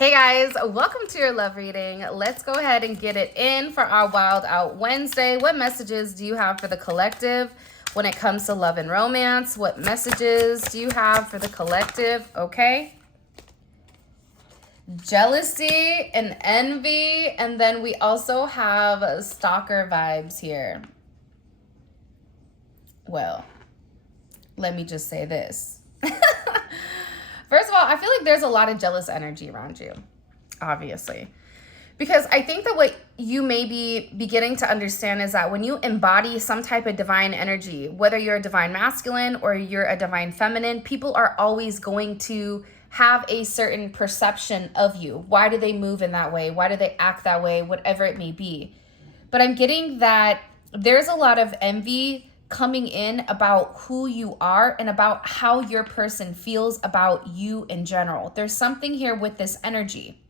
Hey guys, welcome to your love reading. Let's go ahead and get it in for our Wild Out Wednesday. What messages do you have for the collective when it comes to love and romance? What messages do you have for the collective? Okay. Jealousy and envy. And then we also have stalker vibes here. Well, let me just say this. First of all, I feel like there's a lot of jealous energy around you, obviously. Because I think that what you may be beginning to understand is that when you embody some type of divine energy, whether you're a divine masculine or you're a divine feminine, people are always going to have a certain perception of you. Why do they move in that way? Why do they act that way? Whatever it may be. But I'm getting that there's a lot of envy coming in about who you are and about how your person feels about you in general. There's something here with this energy.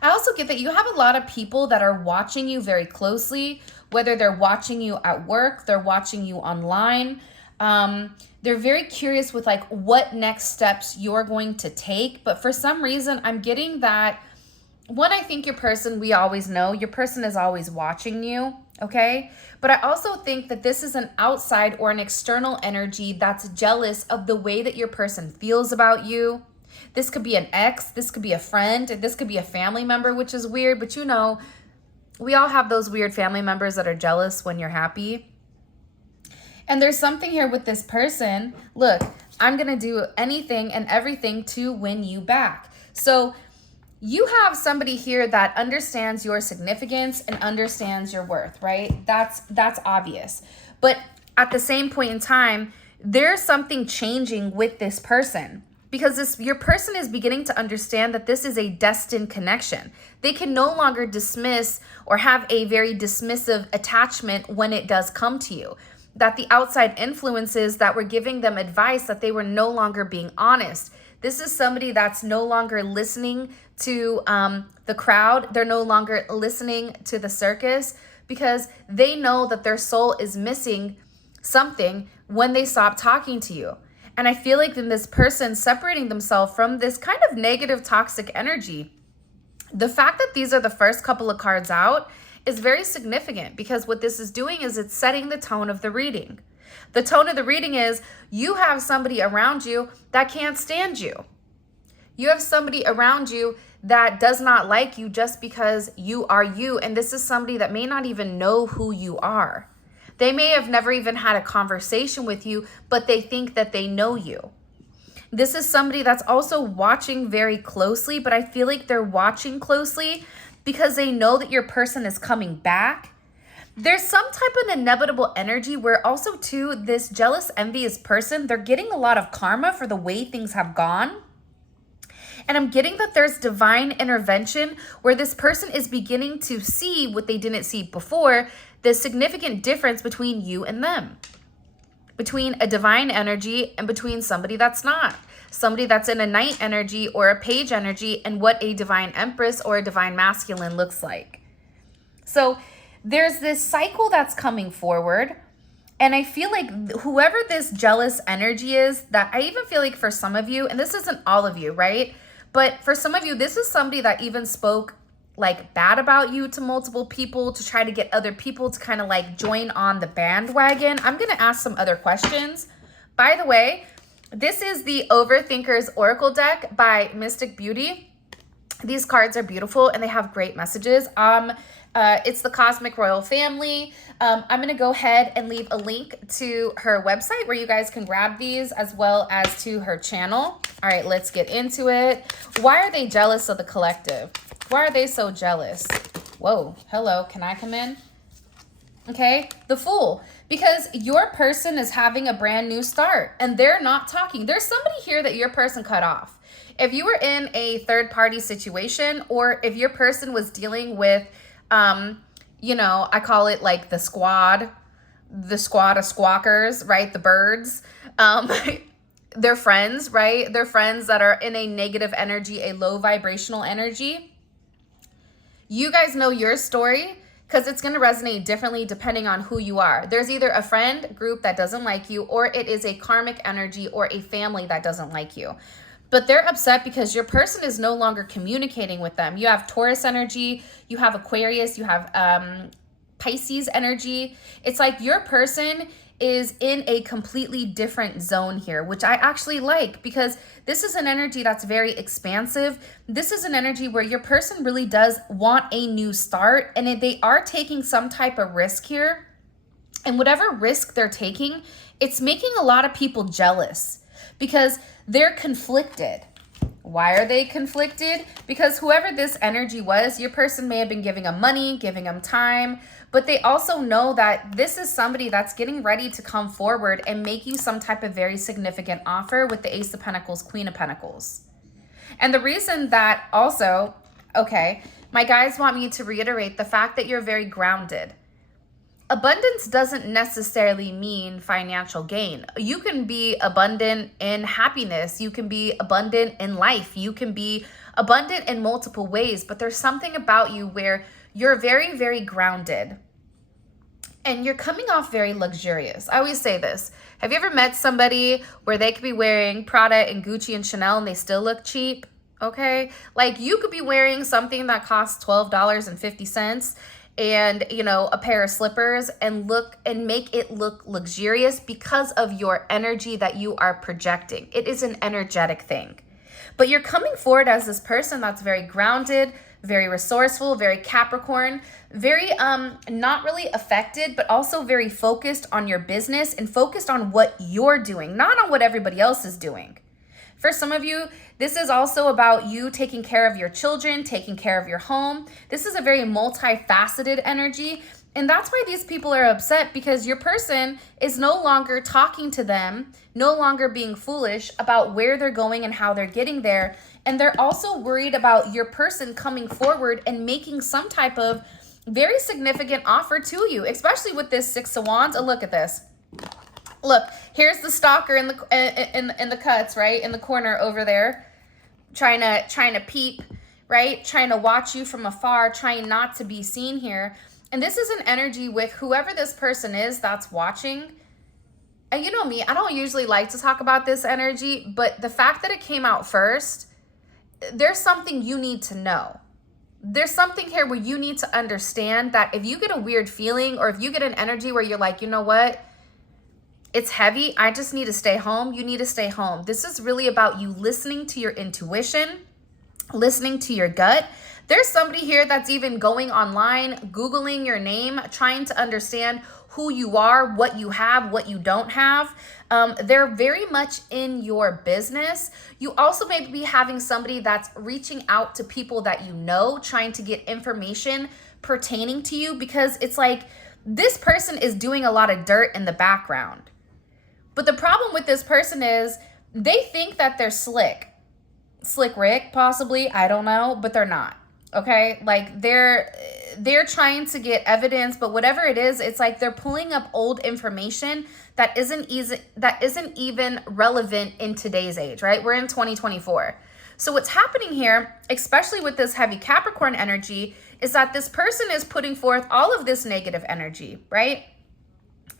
I also get that you have a lot of people that are watching you very closely, whether they're watching you at work, they're watching you online. They're very curious with like what next steps you're going to take. But for some reason, I'm getting that one, I think your person, we always know your person is always watching you. Okay. But I also think that this is an outside or an external energy that's jealous of the way that your person feels about you. This could be an ex, this could be a friend, this could be a family member, which is weird. But you know, we all have those weird family members that are jealous when you're happy. And there's something here with this person. Look, I'm going to do anything and everything to win you back. So you have somebody here that understands your significance and understands your worth, right? That's obvious. But at the same point in time, there's something changing with this person because your person is beginning to understand that this is a destined connection. They can no longer dismiss or have a very dismissive attachment when it does come to you. That the outside influences that were giving them advice, that they were no longer being honest. This is somebody that's no longer listening to the crowd. They're no longer listening to the circus because they know that their soul is missing something when they stop talking to you. And I feel like then this person separating themselves from this kind of negative, toxic energy, the fact that these are the first couple of cards out is very significant because what this is doing is it's setting the tone of the reading. The tone of the reading is you have somebody around you that can't stand you. You have somebody around you that does not like you just because you are you. And this is somebody that may not even know who you are. They may have never even had a conversation with you, but they think that they know you. This is somebody that's also watching very closely, but I feel like they're watching closely because they know that your person is coming back. There's some type of inevitable energy where also too, this jealous, envious person, they're getting a lot of karma for the way things have gone. And I'm getting that there's divine intervention where this person is beginning to see what they didn't see before, the significant difference between you and them, between a divine energy and between somebody that's not. Somebody that's in a knight energy or a page energy and what a divine empress or a divine masculine looks like. So there's this cycle that's coming forward. And I feel like whoever this jealous energy is, that I even feel like for some of you, and this isn't all of you, right? But for some of you, this is somebody that even spoke like bad about you to multiple people to try to get other people to kind of like join on the bandwagon. I'm going to ask some other questions. By the way, this is the Overthinkers Oracle deck by Mystic Beauty. These cards are beautiful and they have great messages. It's the Cosmic Royal Family. I'm going to go ahead and leave a link to her website where you guys can grab these as well as to her channel. All right, let's get into it. Why are they jealous of the collective? Why are they so jealous? Whoa, hello, can I come in? Okay, the Fool. Because your person is having a brand new start and they're not talking. There's somebody here that your person cut off. If you were in a third party situation or if your person was dealing with, you know, I call it like the squad of squawkers, right? The birds. They're friends, right? They're friends that are in a negative energy, a low vibrational energy. You guys know your story because it's going to resonate differently depending on who you are. There's either a friend group that doesn't like you or it is a karmic energy or a family that doesn't like you. But they're upset because your person is no longer communicating with them. You have Taurus energy, you have Aquarius, you have Pisces energy. It's like your person is in a completely different zone here, which I actually like, because this is an energy that's very expansive. This is an energy where your person really does want a new start, and they are taking some type of risk here. And whatever risk they're taking, it's making a lot of people jealous because they're conflicted. Why are they conflicted? Because whoever this energy was, your person may have been giving them money, giving them time, but they also know that this is somebody that's getting ready to come forward and make you some type of very significant offer with the Ace of Pentacles, Queen of Pentacles. And the reason that also, okay, my guys want me to reiterate the fact that you're very grounded. Abundance doesn't necessarily mean financial gain. You can be abundant in happiness. You can be abundant in life. You can be abundant in multiple ways, but there's something about you where you're very, very grounded and you're coming off very luxurious. I always say this. Have you ever met somebody where they could be wearing Prada and Gucci and Chanel and they still look cheap? Okay. Like you could be wearing something that costs $12.50 and, you know, a pair of slippers and make it look luxurious because of your energy that you are projecting. It is an energetic thing. But you're coming forward as this person that's very grounded, very resourceful, very Capricorn, very not really affected, but also very focused on your business and focused on what you're doing, not on what everybody else is doing. For some of you, this is also about you taking care of your children, taking care of your home. This is a very multifaceted energy. And that's why these people are upset, because your person is no longer talking to them, no longer being foolish about where they're going and how they're getting there. And they're also worried about your person coming forward and making some type of very significant offer to you, especially with this Six of Wands. Oh, look at this. Look, here's the stalker in the cuts, right? In the corner over there, trying to peep, right? Trying to watch you from afar, trying not to be seen here. And this is an energy with whoever this person is that's watching. And you know me, I don't usually like to talk about this energy, but the fact that it came out first, there's something you need to know. There's something here where you need to understand that if you get a weird feeling, or if you get an energy where you're like, you know what? It's heavy. I just need to stay home. You need to stay home. This is really about you listening to your intuition, listening to your gut. There's somebody here that's even going online, Googling your name, trying to understand who you are, what you have, what you don't have. They're very much in your business. You also may be having somebody that's reaching out to people that you know, trying to get information pertaining to you, because it's like this person is doing a lot of dirt in the background. But the problem with this person is they think that they're slick. Slick Rick, possibly, I don't know, but they're not. Okay? Like they're trying to get evidence, but whatever it is, it's like they're pulling up old information that isn't even relevant in today's age, right? We're in 2024. So what's happening here, especially with this heavy Capricorn energy, is that this person is putting forth all of this negative energy, right?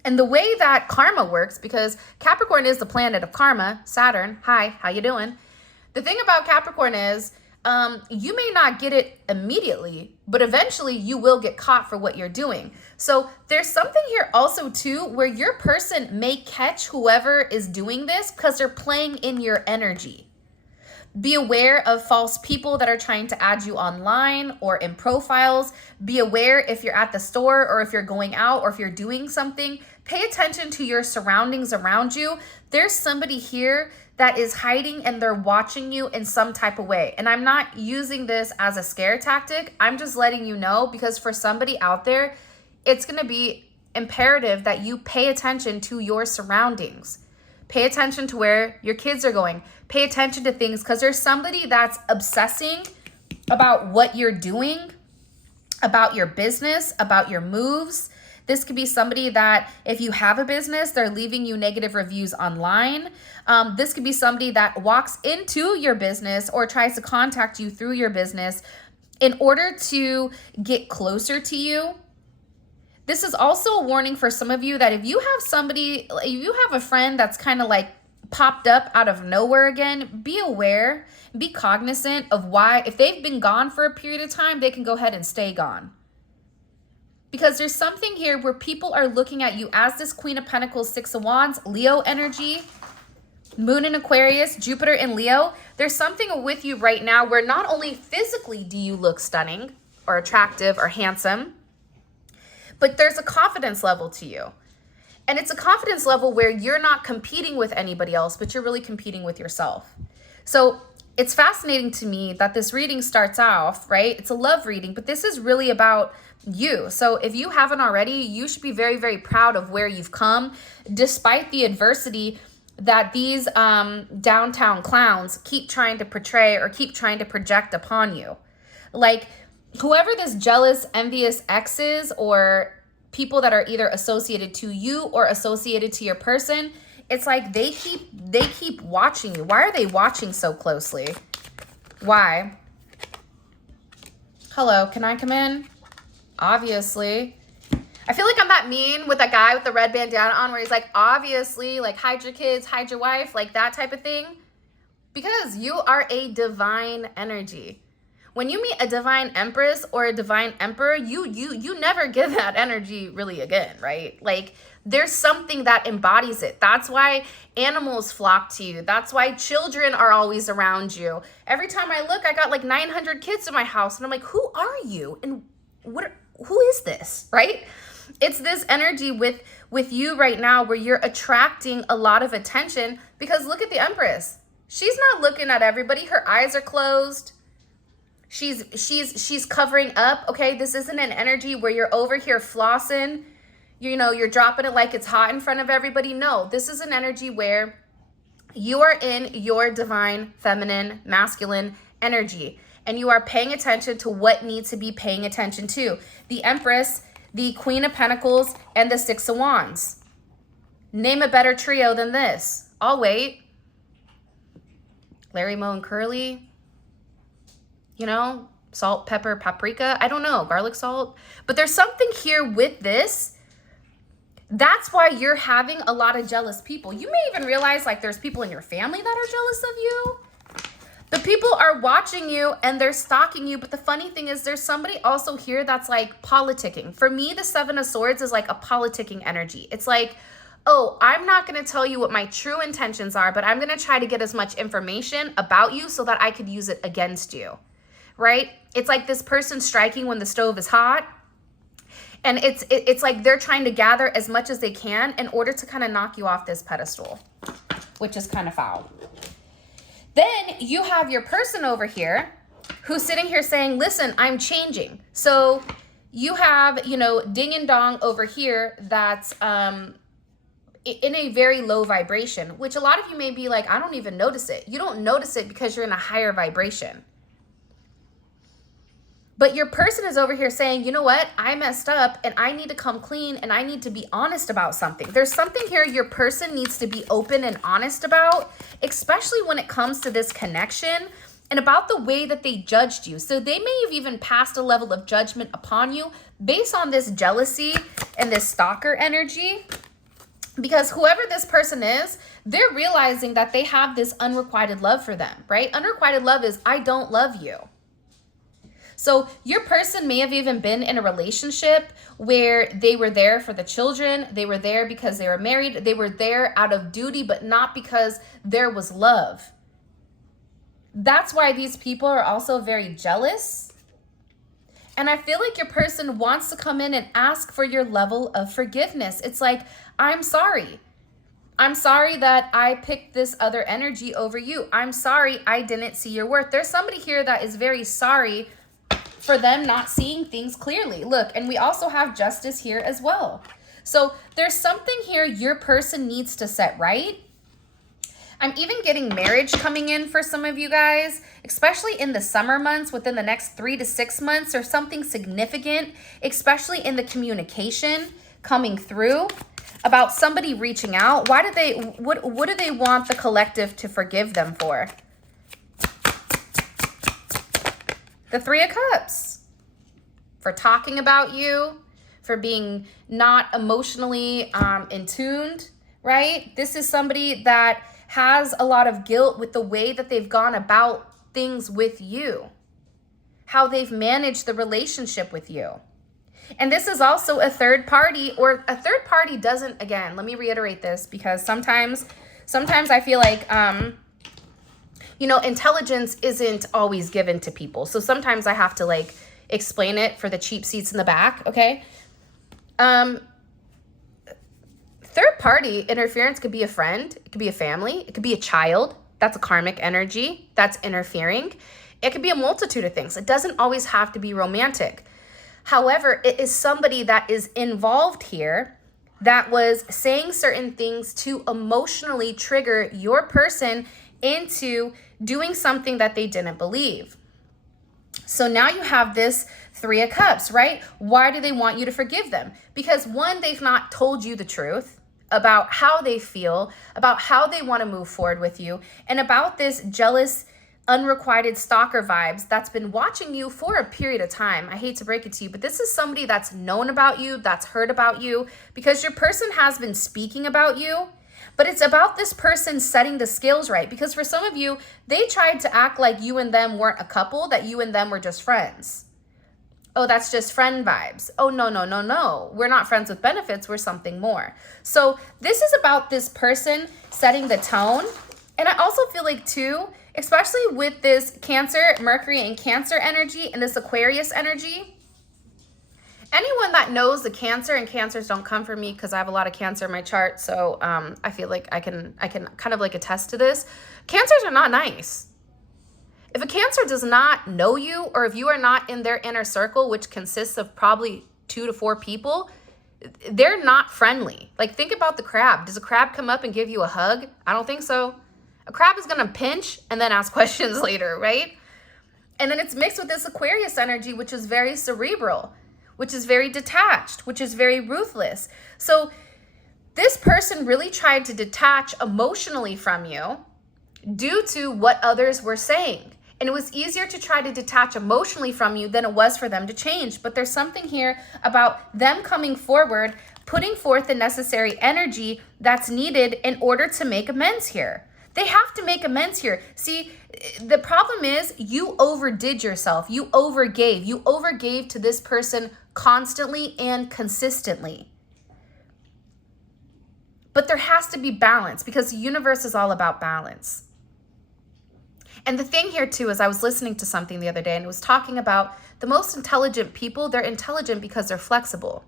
And the way that karma works, because Capricorn is the planet of karma, Saturn, hi, how you doing? The thing about Capricorn is you may not get it immediately, but eventually you will get caught for what you're doing. So there's something here also too, where your person may catch whoever is doing this because they're playing in your energy. Be aware of false people that are trying to add you online or in profiles. Be aware if you're at the store or if you're going out or if you're doing something. Pay attention to your surroundings around you. There's somebody here that is hiding and they're watching you in some type of way. And I'm not using this as a scare tactic. I'm just letting you know, because for somebody out there, it's going to be imperative that you pay attention to your surroundings. Pay attention to where your kids are going. Pay attention to things, because there's somebody that's obsessing about what you're doing, about your business, about your moves. This could be somebody that, if you have a business, they're leaving you negative reviews online. This could be somebody that walks into your business or tries to contact you through your business in order to get closer to you. This is also a warning for some of you that if you have a friend that's kind of like popped up out of nowhere again, be aware, be cognizant of why. If they've been gone for a period of time, they can go ahead and stay gone. Because there's something here where people are looking at you as this Queen of Pentacles, Six of Wands, Leo energy, Moon in Aquarius, Jupiter in Leo. There's something with you right now where not only physically do you look stunning or attractive or handsome, but there's a confidence level to you. And it's a confidence level where you're not competing with anybody else, but you're really competing with yourself. So it's fascinating to me that this reading starts off, right? It's a love reading, but this is really about you. So if you haven't already, you should be very, very proud of where you've come, despite the adversity that these downtown clowns keep trying to portray or keep trying to project upon you. Like whoever this jealous, envious ex is, or people that are either associated to you or associated to your person, it's like they keep watching you. Why are they watching so closely? Why? Hello, can I come in? Obviously. I feel like I'm that mean with that guy with the red bandana on where he's like, obviously, like hide your kids, hide your wife, like that type of thing. Because you are a divine energy. When you meet a divine empress or a divine emperor, you never get that energy really again, right? Like there's something that embodies it. That's why animals flock to you. That's why children are always around you. Every time I look, I got like 900 kids in my house and I'm like, who are you? And who is this, right? It's this energy with you right now where you're attracting a lot of attention because look at the Empress. She's not looking at everybody. Her eyes are closed. She's covering up. Okay, this isn't an energy where you're over here flossing, you know, you're dropping it like it's hot in front of everybody. No, this is an energy where you are in your divine, feminine, masculine energy, and you are paying attention to what needs to be paying attention to. The Empress, the Queen of Pentacles, and the Six of Wands. Name a better trio than this. I'll wait. Larry, Moe, and Curly. You know, salt, pepper, paprika. I don't know, garlic salt. But there's something here with this. That's why you're having a lot of jealous people. You may even realize like there's people in your family that are jealous of you. The people are watching you and they're stalking you. But the funny thing is there's somebody also here that's like politicking. For me, the Seven of Swords is like a politicking energy. It's like, oh, I'm not going to tell you what my true intentions are, but I'm going to try to get as much information about you so that I could use it against you. Right? It's like this person striking when the stove is hot. And it's like they're trying to gather as much as they can in order to kind of knock you off this pedestal, which is kind of foul. Then you have your person over here who's sitting here saying, listen, I'm changing. So you have, you know, ding and dong over here that's in a very low vibration, which a lot of you may be like, I don't even notice it. You don't notice it because you're in a higher vibration. But your person is over here saying, you know what? I messed up and I need to come clean and I need to be honest about something. There's something here your person needs to be open and honest about, especially when it comes to this connection and about the way that they judged you. So they may have even passed a level of judgment upon you based on this jealousy and this stalker energy. Because whoever this person is, they're realizing that they have this unrequited love for them, right? Unrequited love is, I don't love you. So your person may have even been in a relationship where they were there for the children. They were there because they were married. They were there out of duty, but not because there was love. That's why these people are also very jealous. And I feel like your person wants to come in and ask for your level of forgiveness. It's like, I'm sorry. I'm sorry that I picked this other energy over you. I'm sorry I didn't see your worth. There's somebody here that is very sorry for them not seeing things clearly. Look, and we also have justice here as well. So there's something here your person needs to set right. I'm even getting marriage coming in for some of you guys, especially in the summer months, within the next 3 to 6 months, or something significant, especially in the communication coming through about somebody reaching out. What do they want the collective to forgive them for? The Three of Cups. For talking about you, for being not emotionally in tuned, right? This is somebody that has a lot of guilt with the way that they've gone about things with you, how they've managed the relationship with you. And this is also a third party, or a third party doesn't, again, let me reiterate this, because sometimes I feel like, you know, intelligence isn't always given to people. So sometimes I have to like explain it for the cheap seats in the back, okay? Third party interference could be a friend, it could be a family, it could be a child. That's a karmic energy that's interfering. It could be a multitude of things. It doesn't always have to be romantic. However, it is somebody that is involved here that was saying certain things to emotionally trigger your person into doing something that they didn't believe. So now you have this Three of Cups, right? Why do they want you to forgive them? Because one, they've not told you the truth about how they feel, about how they want to move forward with you, and about this jealous, unrequited stalker vibes that's been watching you for a period of time. I hate to break it to you, but this is somebody that's known about you, that's heard about you, because your person has been speaking about you. But it's about this person setting the scales right. Because for some of you, they tried to act like you and them weren't a couple, that you and them were just friends. Oh, that's just friend vibes. Oh, no, no, no, no. We're not friends with benefits. We're something more. So this is about this person setting the tone. And I also feel like too, especially with this Cancer, Mercury and Cancer energy and this Aquarius energy, anyone that knows the Cancer, and Cancers don't come for me because I have a lot of Cancer in my chart. So I feel like I can kind of like attest to this. Cancers are not nice. If a Cancer does not know you, or if you are not in their inner circle, which consists of probably 2 to 4 people, they're not friendly. Like, think about the crab. Does a crab come up and give you a hug? I don't think so. A crab is going to pinch and then ask questions later, right? And then it's mixed with this Aquarius energy, which is very cerebral, which is very detached, which is very ruthless. So this person really tried to detach emotionally from you due to what others were saying. And it was easier to try to detach emotionally from you than it was for them to change. But there's something here about them coming forward, putting forth the necessary energy that's needed in order to make amends here. They have to make amends here. See, the problem is you overdid yourself. You overgave. You overgave to this person constantly and consistently. But there has to be balance, because the universe is all about balance. And the thing here too is, I was listening to something the other day and it was talking about the most intelligent people. They're intelligent because they're flexible.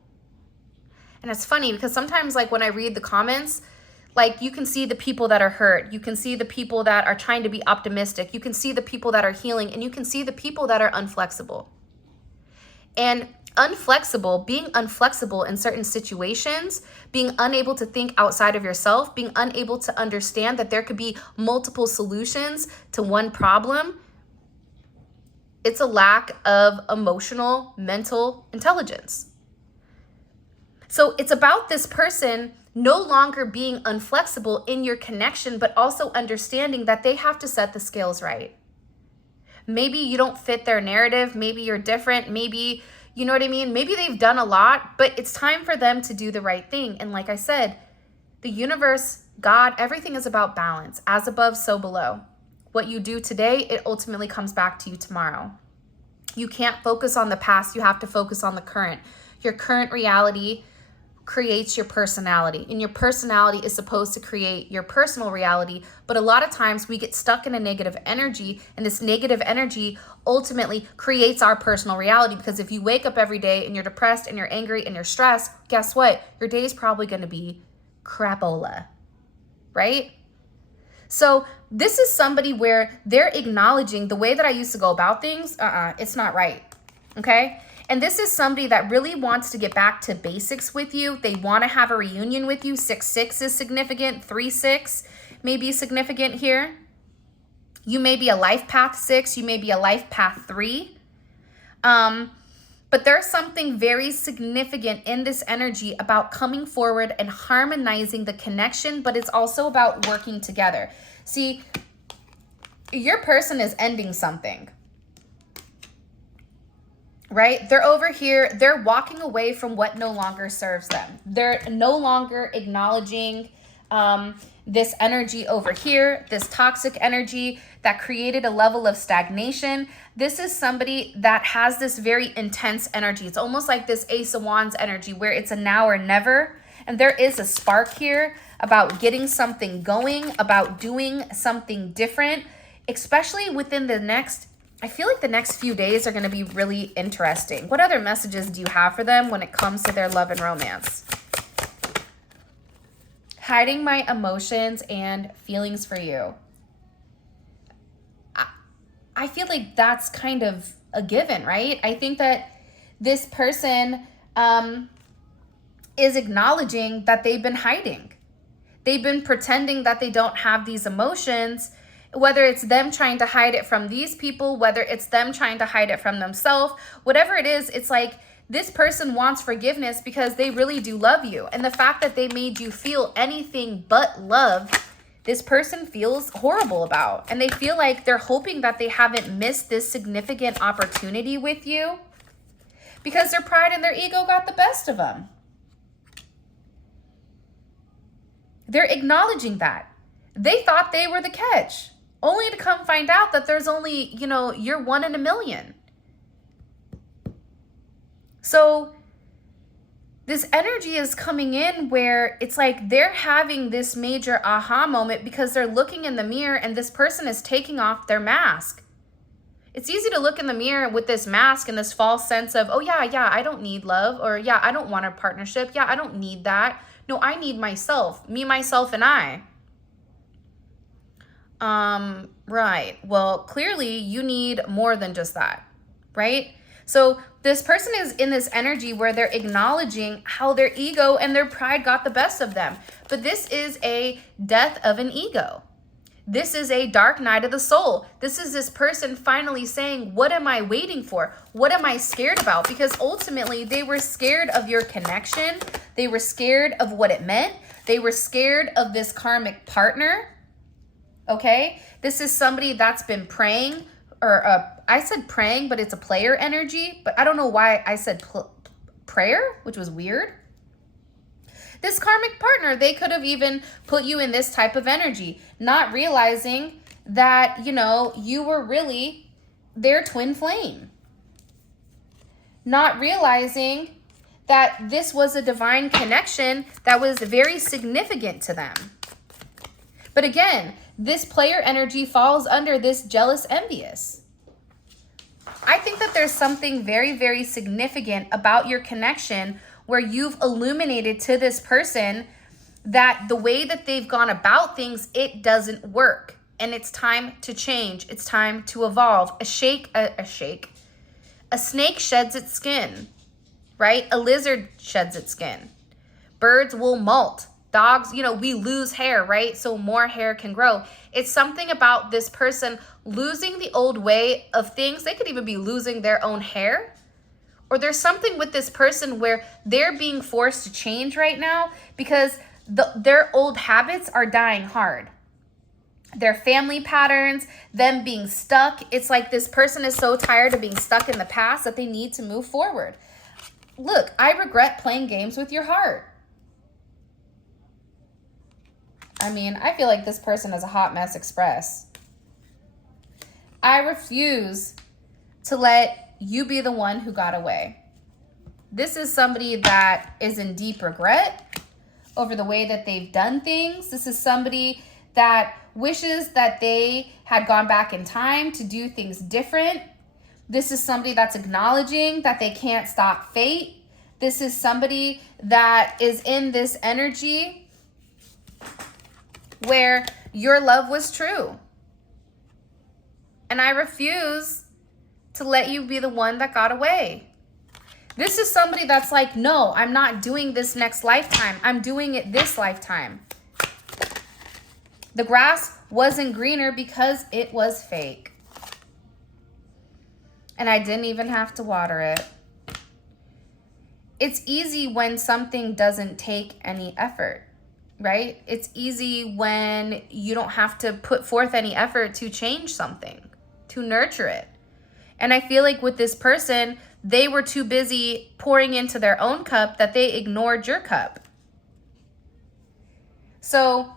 And it's funny because sometimes, like, when I read the comments, like, you can see the people that are hurt. You can see the people that are trying to be optimistic. You can see the people that are healing, and you can see the people that are unflexible. And being unflexible in certain situations, being unable to think outside of yourself, being unable to understand that there could be multiple solutions to one problem, it's a lack of emotional, mental intelligence. So it's about this person no longer being unflexible in your connection, but also understanding that they have to set the scales right. Maybe you don't fit their narrative. Maybe you're different. Maybe, you know what I mean? Maybe they've done a lot, but it's time for them to do the right thing. And like I said, the universe, God, everything is about balance. As above, so below. What you do today, it ultimately comes back to you tomorrow. You can't focus on the past. You have to focus on the current. Your current reality creates your personality, and your personality is supposed to create your personal reality. But a lot of times we get stuck in a negative energy, and this negative energy ultimately creates our personal reality. Because if you wake up every day and you're depressed and you're angry and you're stressed, guess what? Your day is probably going to be crapola, right? So this is somebody where they're acknowledging the way that I used to go about things. It's not right. Okay. And this is somebody that really wants to get back to basics with you. They want to have a reunion with you. 6-6 is significant. 3-6 may be significant here. You may be a life path 6. You may be a life path 3. But there's something very significant in this energy about coming forward and harmonizing the connection, but it's also about working together. See, your person is ending something. Right? They're over here. They're walking away from what no longer serves them. They're no longer acknowledging this energy over here, this toxic energy that created a level of stagnation. This is somebody that has this very intense energy. It's almost like this Ace of Wands energy where it's a now or never. And there is a spark here about getting something going, about doing something different, especially within the next, I feel like the next few days are going to be really interesting. What other messages do you have for them when it comes to their love and romance? Hiding my emotions and feelings for you. I feel like that's kind of a given, right? I think that this person is acknowledging that they've been hiding. They've been pretending that they don't have these emotions, whether it's them trying to hide it from these people, whether it's them trying to hide it from themselves, whatever it is, it's like this person wants forgiveness because they really do love you. And the fact that they made you feel anything but love, this person feels horrible about. And they feel like they're hoping that they haven't missed this significant opportunity with you because their pride and their ego got the best of them. They're acknowledging that. They thought they were the catch, only to come find out that there's only, you're one in a million. So this energy is coming in where it's like they're having this major aha moment because they're looking in the mirror and this person is taking off their mask. It's easy to look in the mirror with this mask and this false sense of, oh yeah, I don't need love, or yeah, I don't want a partnership. Yeah, I don't need that. No, I need myself, me, myself, and I. Right. Well, clearly you need more than just that, right? So this person is in this energy where they're acknowledging how their ego and their pride got the best of them. But this is a death of an ego. This is a dark night of the soul. This is this person finally saying, what am I waiting for? What am I scared about? Because ultimately they were scared of your connection. They were scared of what it meant. They were scared of this karmic partner. Okay? This is somebody that's been praying, or I said praying, but it's a player energy. But I don't know why I said prayer, which was weird. This karmic partner, they could have even put you in this type of energy, not realizing that, you were really their twin flame. Not realizing that this was a divine connection that was very significant to them. But again, this player energy falls under this jealous, envious. I think that there's something very, very significant about your connection where you've illuminated to this person that the way that they've gone about things, it doesn't work. And it's time to change. It's time to evolve. A snake sheds its skin, right? A lizard sheds its skin. Birds will molt. Dogs, we lose hair, right? So more hair can grow. It's something about this person losing the old way of things. They could even be losing their own hair. Or there's something with this person where they're being forced to change right now because their old habits are dying hard. Their family patterns, them being stuck. It's like this person is so tired of being stuck in the past that they need to move forward. Look, I regret playing games with your heart. I mean, I feel like this person is a hot mess express. I refuse to let you be the one who got away. This is somebody that is in deep regret over the way that they've done things. This is somebody that wishes that they had gone back in time to do things different. This is somebody that's acknowledging that they can't stop fate. This is somebody that is in this energy where your love was true. And I refuse to let you be the one that got away. This is somebody that's like, no, I'm not doing this next lifetime. I'm doing it this lifetime. The grass wasn't greener because it was fake. And I didn't even have to water it. It's easy when something doesn't take any effort, right? It's easy when you don't have to put forth any effort to change something, to nurture it. And I feel like with this person, they were too busy pouring into their own cup that they ignored your cup. So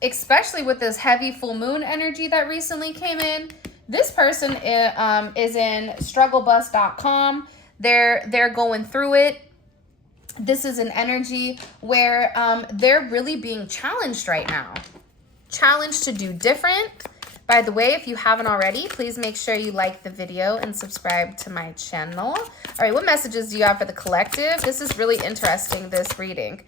especially with this heavy full moon energy that recently came in, this person is in strugglebus.com. They're going through it. This is an energy where they're really being challenged right now. Challenged to do different. By the way, if you haven't already, please make sure you like the video and subscribe to my channel. All right, what messages do you have for the collective? This is really interesting, this reading.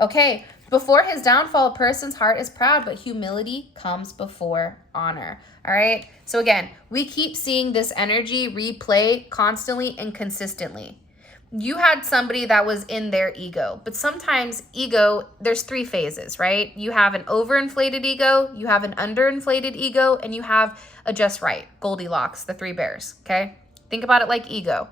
Okay, before his downfall, a person's heart is proud, but humility comes before honor. All right, so again, we keep seeing this energy replay constantly and consistently. You had somebody that was in their ego, but sometimes ego, there's three phases, right? You have an overinflated ego, you have an underinflated ego, and you have a just right, Goldilocks, the three bears, okay? Think about it like ego.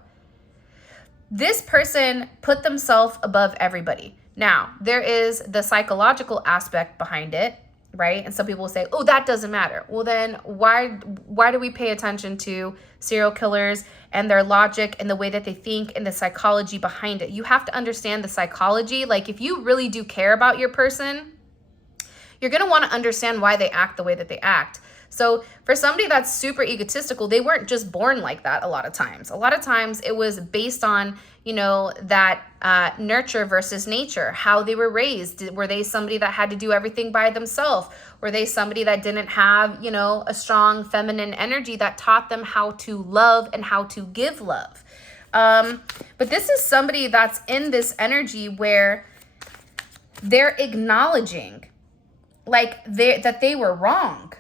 This person put themselves above everybody. Now, there is the psychological aspect behind it, right? And some people will say, oh, that doesn't matter. Well, then why do we pay attention to serial killers and their logic and the way that they think and the psychology behind it? You have to understand the psychology. Like, if you really do care about your person, you're going to want to understand why they act the way that they act. So for somebody that's super egotistical, they weren't just born like that a lot of times. A lot of times it was based on, you know, that nurture versus nature, how they were raised. Were they somebody that had to do everything by themselves? Were they somebody that didn't have, you know, a strong feminine energy that taught them how to love and how to give love? But this is somebody that's in this energy where they're acknowledging like that they were wrong.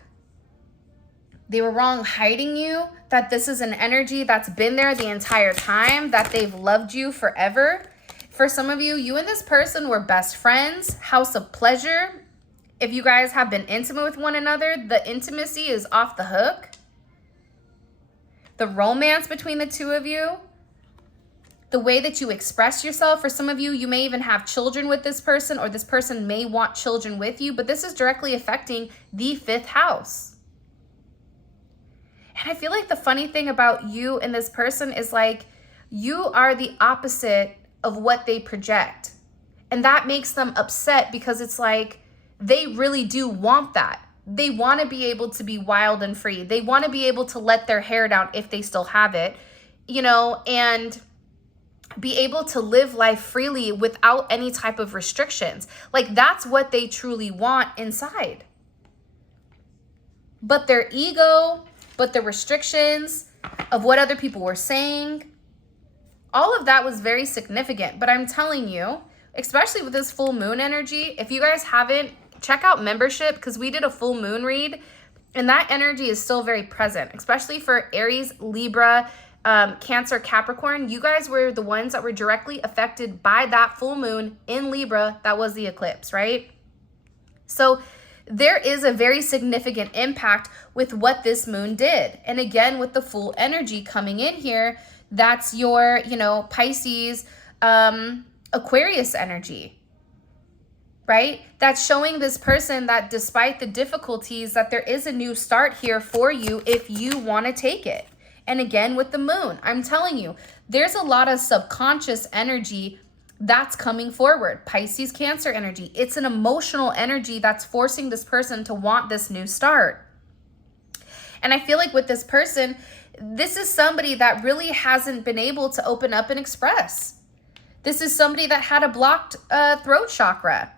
They were wrong hiding you, that this is an energy that's been there the entire time, that they've loved you forever. For some of you, you and this person were best friends, house of pleasure. If you guys have been intimate with one another, the intimacy is off the hook. The romance between the two of you, the way that you express yourself. For some of you, you may even have children with this person, or this person may want children with you, but this is directly affecting the 5th house. And I feel like the funny thing about you and this person is like, you are the opposite of what they project. And that makes them upset because it's like, they really do want that. They want to be able to be wild and free. They want to be able to let their hair down if they still have it, you know, and be able to live life freely without any type of restrictions. Like, that's what they truly want inside. But their ego, but the restrictions of what other people were saying, all of that was very significant. But I'm telling you, especially with this full moon energy, if you guys haven't, check out membership, because we did a full moon read and that energy is still very present, especially for Aries, Libra, Cancer, Capricorn. You guys were the ones that were directly affected by that full moon in Libra. That was the eclipse, right? So there is a very significant impact with what this moon did. And again, with the full energy coming in here, that's your, you know, Pisces, Aquarius energy, right? That's showing this person that despite the difficulties, that there is a new start here for you if you want to take it. And again, with the moon, I'm telling you, there's a lot of subconscious energy that's coming forward. Pisces, Cancer energy. It's an emotional energy that's forcing this person to want this new start. And I feel like with this person, this is somebody that really hasn't been able to open up and express. This is somebody that had a blocked throat chakra.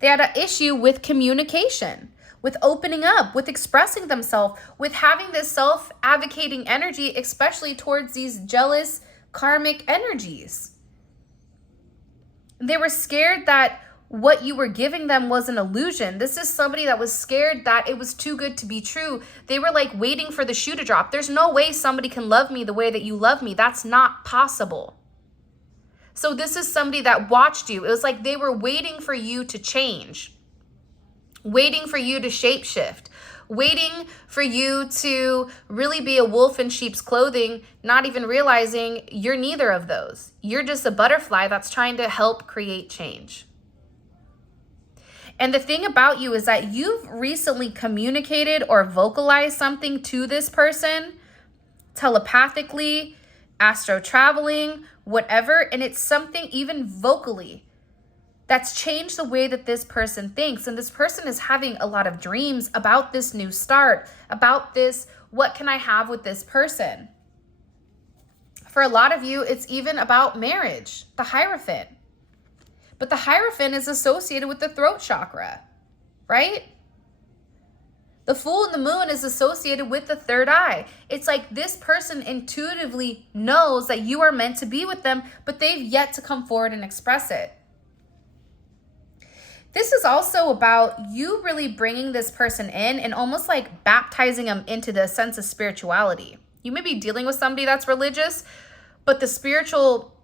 They had an issue with communication, with opening up, with expressing themselves, with having this self-advocating energy, especially towards these jealous karmic energies. They were scared that what you were giving them was an illusion. This is somebody that was scared that it was too good to be true. They were like waiting for the shoe to drop. There's no way somebody can love me the way that you love me. That's not possible. So this is somebody that watched you. It was like they were waiting for you to change, waiting for you to shapeshift, waiting for you to really be a wolf in sheep's clothing, not even realizing you're neither of those. You're just a butterfly that's trying to help create change. And the thing about you is that you've recently communicated or vocalized something to this person telepathically, astro traveling, whatever. And it's something even vocally that's changed the way that this person thinks. And this person is having a lot of dreams about this new start, about this, what can I have with this person? For a lot of you, it's even about marriage, the Hierophant. But the Hierophant is associated with the throat chakra, right? The Fool and the Moon is associated with the third eye. It's like this person intuitively knows that you are meant to be with them, but they've yet to come forward and express it. This is also about you really bringing this person in and almost like baptizing them into the sense of spirituality. You may be dealing with somebody that's religious, but the spiritual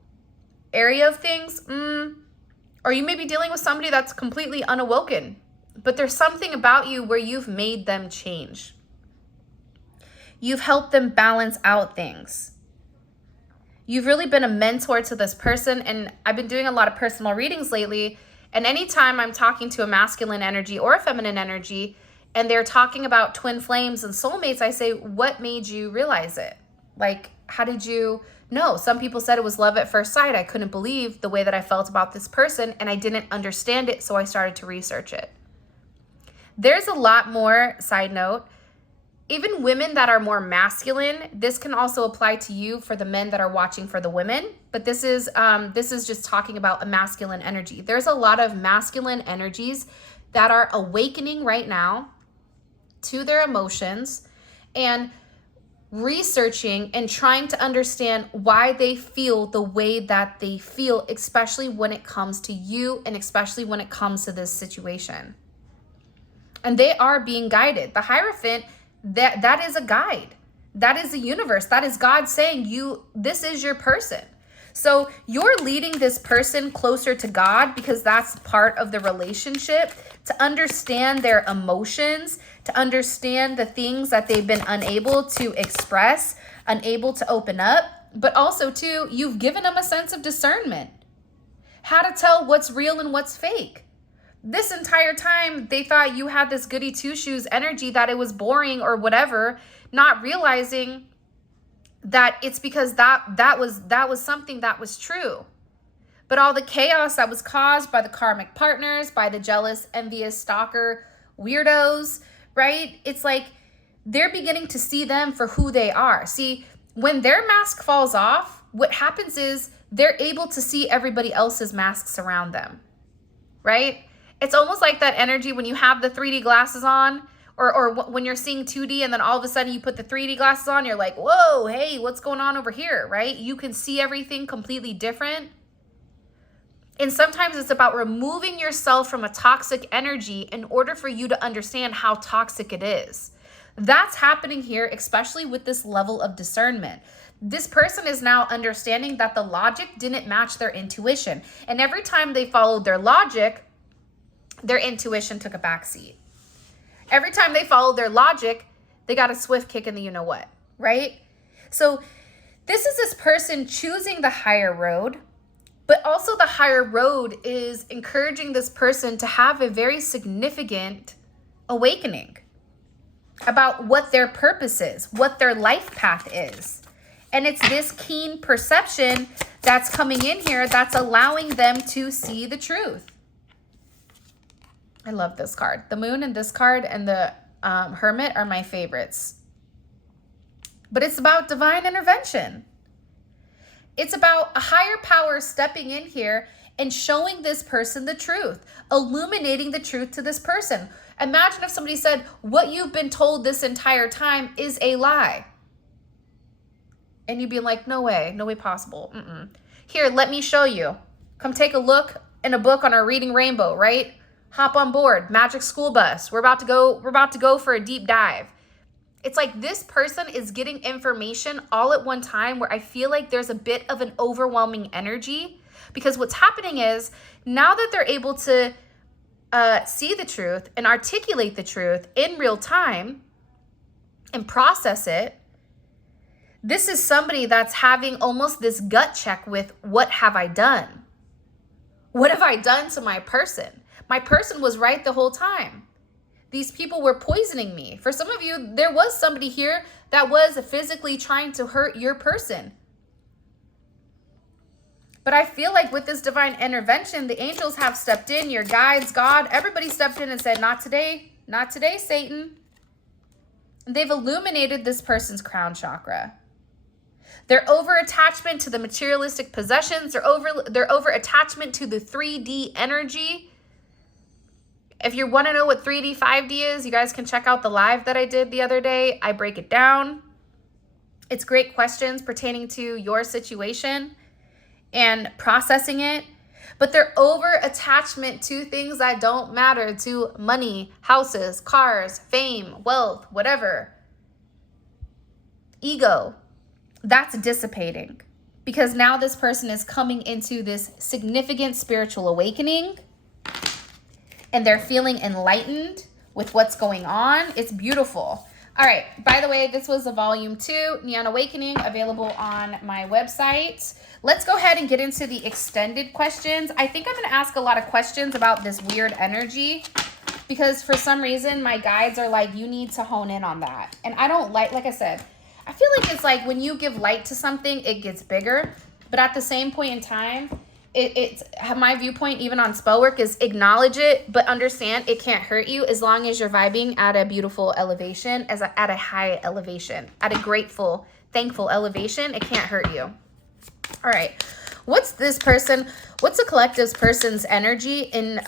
area of things, or you may be dealing with somebody that's completely unawoken, but there's something about you where you've made them change. You've helped them balance out things. You've really been a mentor to this person, and I've been doing a lot of personal readings lately, and anytime I'm talking to a masculine energy or a feminine energy, and they're talking about twin flames and soulmates, I say, what made you realize it? Like, how did you know? Some people said it was love at first sight. I couldn't believe the way that I felt about this person, and I didn't understand it, so I started to research it. There's a lot more, side note, even women that are more masculine, this can also apply to you for the men that are watching for the women, but this is just talking about a masculine energy. There's a lot of masculine energies that are awakening right now to their emotions and researching and trying to understand why they feel the way that they feel, especially when it comes to you and especially when it comes to this situation. And they are being guided. The Hierophant, that is a guide. That is the universe. That is God saying, this is your person. So you're leading this person closer to God because that's part of the relationship, to understand their emotions, to understand the things that they've been unable to express, unable to open up, but also too, you've given them a sense of discernment, how to tell what's real and what's fake. This entire time, they thought you had this goody two-shoes energy, that it was boring or whatever, not realizing that it's because that was something that was true. But all the chaos that was caused by the karmic partners, by the jealous, envious, stalker weirdos, right? It's like they're beginning to see them for who they are. See, when their mask falls off, what happens is they're able to see everybody else's masks around them, right? It's almost like that energy when you have the 3D glasses on, or when you're seeing 2D and then all of a sudden you put the 3D glasses on, you're like, whoa, hey, what's going on over here, right? You can see everything completely different. And sometimes it's about removing yourself from a toxic energy in order for you to understand how toxic it is. That's happening here, especially with this level of discernment. This person is now understanding that the logic didn't match their intuition. And every time they followed their logic, their intuition took a backseat. Every time they followed their logic, they got a swift kick in the you-know-what, right? So this is this person choosing the higher road, but also the higher road is encouraging this person to have a very significant awakening about what their purpose is, what their life path is. And it's this keen perception that's coming in here that's allowing them to see the truth. I love this card. The Moon and this card and the Hermit are my favorites. But it's about divine intervention. It's about a higher power stepping in here and showing this person the truth, illuminating the truth to this person. Imagine if somebody said, what you've been told this entire time is a lie. And you'd be like, no way possible. Here, let me show you. Come take a look in a book on our Reading Rainbow, right? Hop on board, Magic School Bus. We're about to go for a deep dive. It's like this person is getting information all at one time where I feel like there's a bit of an overwhelming energy, because what's happening is now that they're able to see the truth and articulate the truth in real time and process it, this is somebody that's having almost this gut check with, what have I done? What have I done to my person? My person was right the whole time. These people were poisoning me. For some of you, there was somebody here that was physically trying to hurt your person. But I feel like with this divine intervention, the angels have stepped in, your guides, God, everybody stepped in and said, not today, not today, Satan. They've illuminated this person's crown chakra. Their over attachment to the materialistic possessions, their over attachment to the 3D energy. If you want to know what 3D, 5D is, you guys can check out the live that I did the other day. I break it down. It's great questions pertaining to your situation and processing it. But their over attachment to things that don't matter, to money, houses, cars, fame, wealth, whatever. Ego, that's dissipating. Because now this person is coming into this significant spiritual awakening. And they're feeling enlightened with what's going on. It's beautiful. All right. By the way, this was a volume 2, Neon Awakening, available on my website. Let's go ahead and get into the extended questions. I think I'm going to ask a lot of questions about this weird energy because for some reason my guides are like, you need to hone in on that. And I don't like I said, I feel like it's like when you give light to something, it gets bigger. But at the same point in time, it's my viewpoint even on spell work is acknowledge it, but understand it can't hurt you as long as you're vibing at a beautiful elevation, at a high elevation, at a grateful, thankful elevation. It can't hurt you. All right. What's this person? What's the collective's person's energy in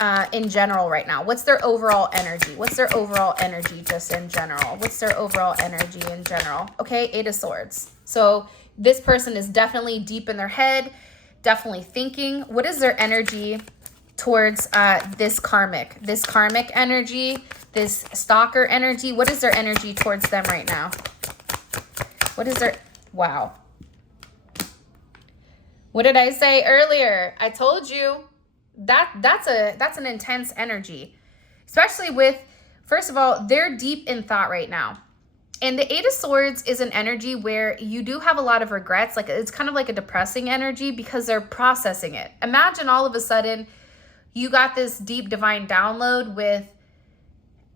general right now? What's their overall energy? What's their overall energy just in general? What's their overall energy in general? Okay, 8 of Swords. So this person is definitely deep in their head, definitely thinking. What is their energy towards this karmic energy, this stalker energy? What is their energy towards them right now? What is their, wow. What did I say earlier? I told you that's an intense energy, especially with, first of all, they're deep in thought right now. And the 8 of Swords is an energy where you do have a lot of regrets. Like it's kind of like a depressing energy because they're processing it. Imagine all of a sudden you got this deep divine download with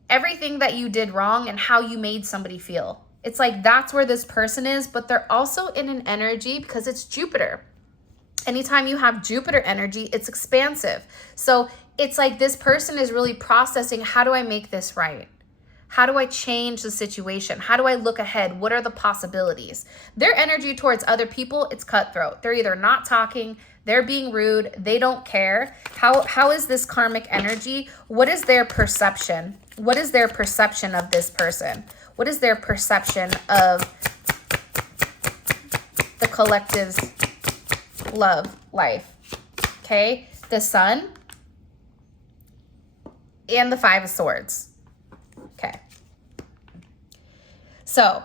everything that you did wrong and how you made somebody feel. It's like that's where this person is, but they're also in an energy because it's Jupiter. Anytime you have Jupiter energy, it's expansive. So it's like this person is really processing, how do I make this right? How do I change the situation? How do I look ahead? What are the possibilities? Their energy towards other people, it's cutthroat. They're either not talking, they're being rude, they don't care. How is this karmic energy? What is their perception? What is their perception of this person? What is their perception of the collective's love life? Okay, the Sun and the 5 of Swords. Okay, so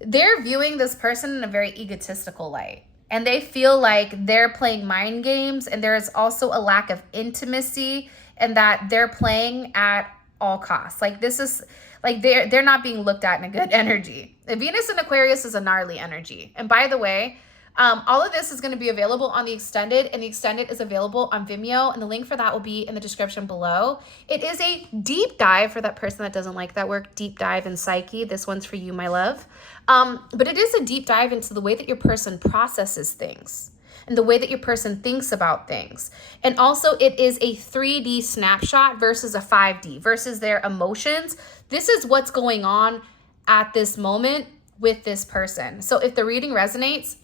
they're viewing this person in a very egotistical light, and they feel like they're playing mind games, and there is also a lack of intimacy, and that they're playing at all costs. Like this is like they're not being looked at in a good energy. Venus in Aquarius is a gnarly energy, and by the way, all of this is going to be available on the extended, and the extended is available on Vimeo, and the link for that will be in the description below. It is a deep dive for that person that doesn't like that work, deep dive in psyche. This one's for you, my love. But it is a deep dive into the way that your person processes things and the way that your person thinks about things. And also it is a 3D snapshot versus a 5D versus their emotions. This is what's going on at this moment with this person. So if the reading resonates,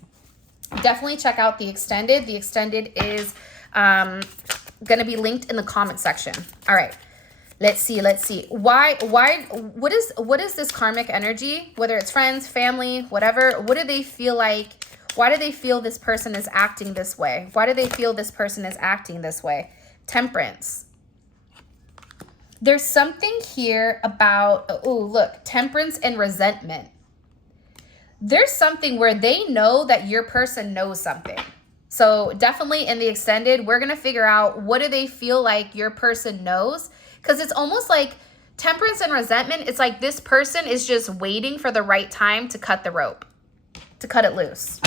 definitely check out the extended. The extended is going to be linked in the comment section. All right, let's see. What is this karmic energy? Whether it's friends, family, whatever, what do they feel like? Why do they feel this person is acting this way? Why do they feel this person is acting this way? Temperance. There's something here about, oh, look, temperance and resentment. There's something where they know that your person knows something. So definitely in the extended, we're going to figure out what do they feel like your person knows? Because it's almost like temperance and resentment. It's like this person is just waiting for the right time to cut the rope, to cut it loose.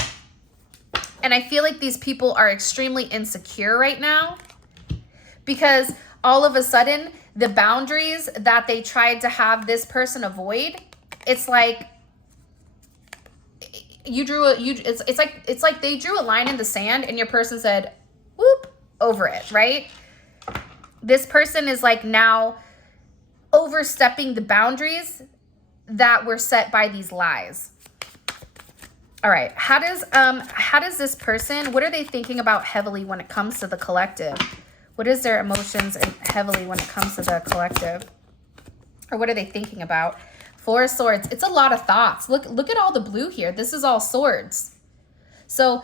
And I feel like these people are extremely insecure right now because all of a sudden the boundaries that they tried to have this person avoid, it's like, it's like they drew a line in the sand and your person said, whoop, over it, right? This person is like now overstepping the boundaries that were set by these lies. All right, how does this person, what are they thinking about heavily when it comes to the collective? What is their emotions heavily when it comes to the collective? Or what are they thinking about? Four of Swords. It's a lot of thoughts. Look at all the blue here. This is all swords. So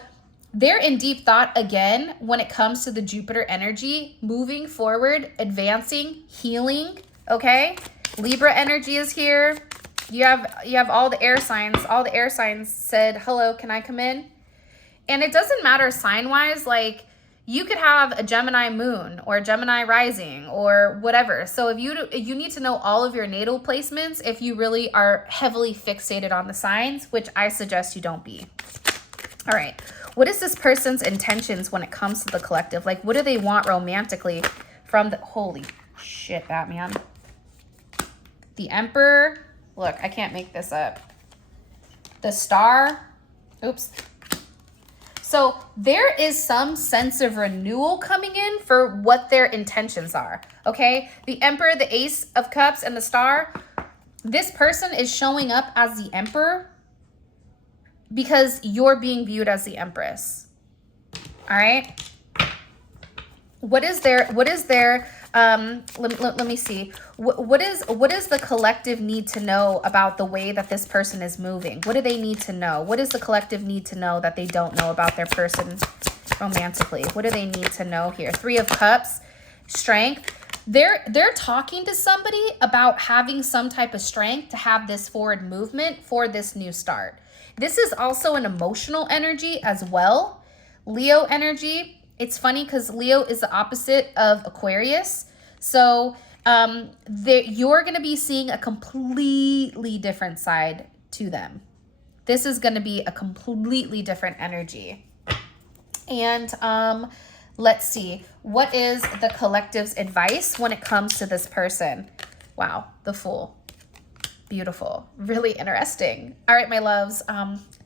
they're in deep thought again when it comes to the Jupiter energy, moving forward, advancing, healing, okay? Libra energy is here. You have all the air signs. All the air signs said, hello, can I come in? And it doesn't matter sign-wise, like you could have a Gemini moon or a Gemini rising or whatever. So if you need to know all of your natal placements if you really are heavily fixated on the signs, which I suggest you don't be. All right. What is this person's intentions when it comes to the collective? Like, what do they want romantically from the... Holy shit, Batman. The Emperor. Look, I can't make this up. The Star. Oops. So there is some sense of renewal coming in for what their intentions are, okay? The Emperor, the Ace of Cups, and the Star. This person is showing up as the Emperor because you're being viewed as the Empress. All right. What is their let me see. What is the collective need to know about the way that this person is moving? What do they need to know? What does the collective need to know that they don't know about their person romantically? What do they need to know here? Three of Cups, strength. They're talking to somebody about having some type of strength to have this forward movement for this new start. This is also an emotional energy as well. Leo energy. It's funny because Leo is the opposite of Aquarius. So you're going to be seeing a completely different side to them. This is going to be a completely different energy. And let's see. What is the collective's advice when it comes to this person? Wow, the Fool. Beautiful. Really interesting. All right, my loves.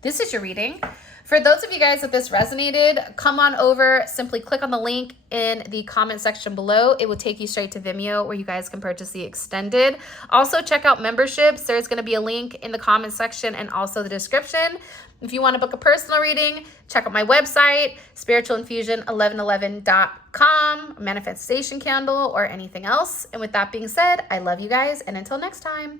This is your reading. For those of you guys that this resonated, come on over. Simply click on the link in the comment section below. It will take you straight to Vimeo where you guys can purchase the extended. Also, check out memberships. There's going to be a link in the comment section and also the description. If you want to book a personal reading, check out my website, spiritualinfusion1111.com, manifestation candle, or anything else. And with that being said, I love you guys. And until next time.